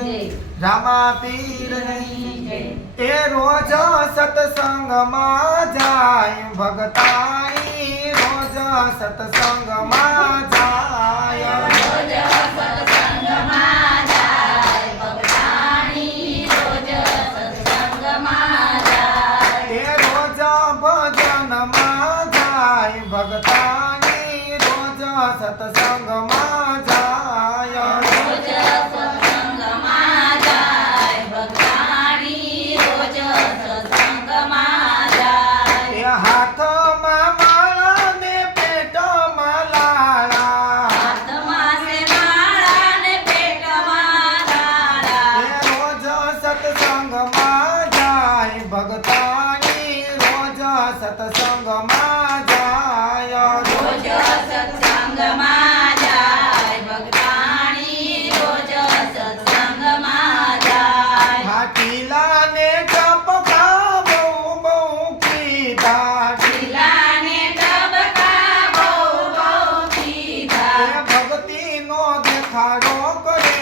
રામા પીરની એ રોજ સત્સંગમાં જાય ભગતાઈ રોજ સત્સંગમાં જાય રોજ સત્સંગમાં જાય ભગતાણી રોજ સત્સંગમાં જાય એ રોજ ભજનમાં જાય ભગતાની રોજ સત્સંગમાં જાય રોજ સત્સંગમાં જાય ભગતાણી રોજ સત્સંગમાં જાય એ હાથમાં માળા ને પેટમાં લાળા હાથમાં છે માળા ને પેટમાં લાળા એ રોજ સત્સંગમાં જાય ભગતાની રોજ સત્સંગમાં જાય રોજ સત્સંગમાં જાય ભગતાણી રોજ સત્સંગમાં જાય હાટીલા ને ટપકા બહુ બહુ કીધા શીલાને તબકા બહુ બહુ કીધા એ ભક્તિનો દેખાડો કરે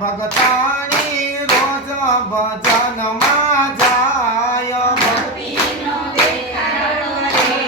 ભગતાની રોજ ભજનમાં જાય ભક્તિનો દેખાડો કરે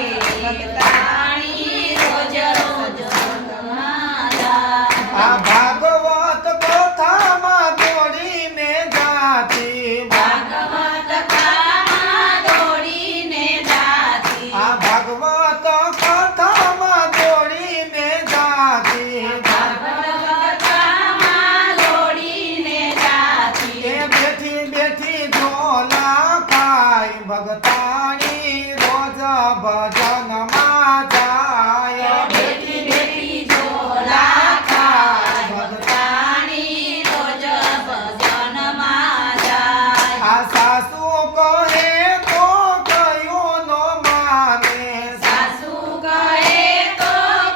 ભગતાણી રોજ રોજ સત્સંગમાં જાય આ ભાગવત કથામાં દોડીને જાતી ભાગવત કથામાં દોડીને જાતી આ ભાગવત કથામાં દોડીને જાતી ભાગવત કથામાં દોડીને જાતી એ બેઠી બેઠી ઝોલા ખાય ભગતાણી રોજ ભજનમાં જાય બેઠી બેઠી ઝોલા ખાય ભગતાણી રોજ ભજનમાં જાય આ સાસુ કહે તો કયું ન માને સાસુ કહે તો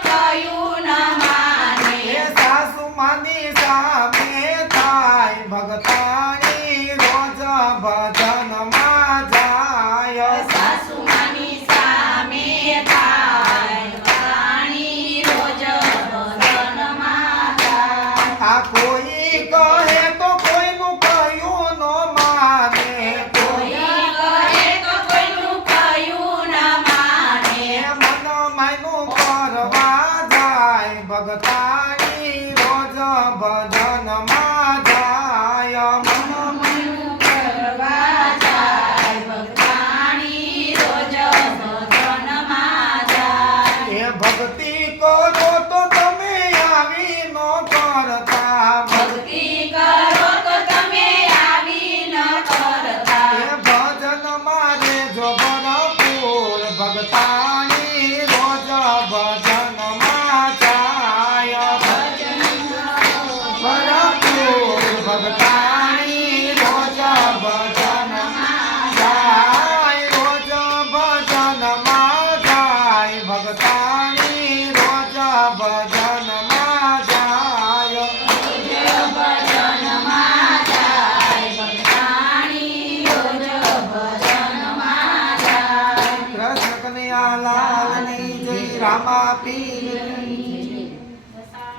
કયું ન માને એ સાસુ માની સામે થાય ભગતાણી રોજ ભજનમાં જાય સાસુ માની સામે થાય ભગતાણી રોજ ભજનમાં જાય આ કોઈ કહે તો કોઈનું કયું ન માને કોઈ કહે તો કોઈનું કયું ન માને એ મન માયનું કરવા જાય ભગતાણી રોજ ભજનમાં જાય મન મનનું કરવા જાય ભગતાણી રોજ ભજનમાં જાય એ ભક્તિ કરો તો તમે આવી ન કરતા ભક્તિ કરો તો તમે આવી ન કરતા એ ભજનમાં રેજો ભરપૂર ભગતાણી રોજ ભજનમાં જાય ભરપૂર ભગતાણી રોજ ભજનમાં જાય રોજ ભજનમાં જાય ભગતાણી રોજ ભજનમાં જાય ભજનમાં જાય ભગતાણી રોજ ભજનમાં જાય કૃષ્ણ કનૈયા લાલની જય રામા પીર